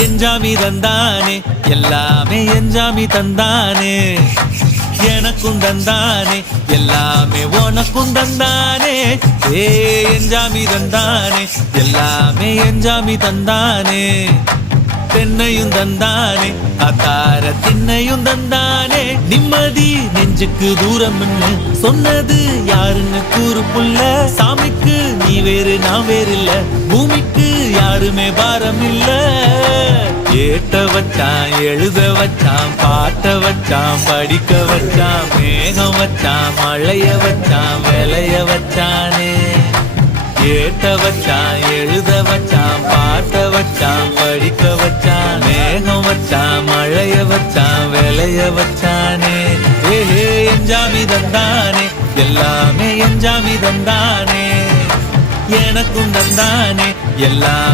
எஞ்சாமி தந்தானே எல்லாமே எஞ்சாமி தந்தானே எனக்கும் தந்தானே எல்லாமே உனக்கும் தந்தானே ஏ எஞ்சாமி தந்தானே எல்லாமே எஞ்சாமி தந்தானே தென்னையும் தந்தானே அத்தார திண்ணையும் தந்தானே நிம்மதி நெஞ்சுக்கு தூரம் சொன்னது யாருன்னு கூறு புள்ள சாமிக்கு நீ வேறு நான் வேறு இல்ல பூமிக்கு யாருமே பாரம் இல்ல ஏட்ட வச்சான் எழுத வச்சான் பாட்ட வச்சான் படிக்க வச்சான் மேகம் வச்சான் மழைய வச்சான் விளைய வச்சானே ஏட்ட வச்சான் எழுத வச்சான் பாட்ட வச்சான் படிக்க வச்சான் மேகம் வச்சான் மழைய வச்சான் விளைய வச்சானே ஏஹே எஞ்சாமி தந்தானே எல்லாமே எஞ்சாமி தந்தானே எனக்கும் தந்தானே எல்லாமே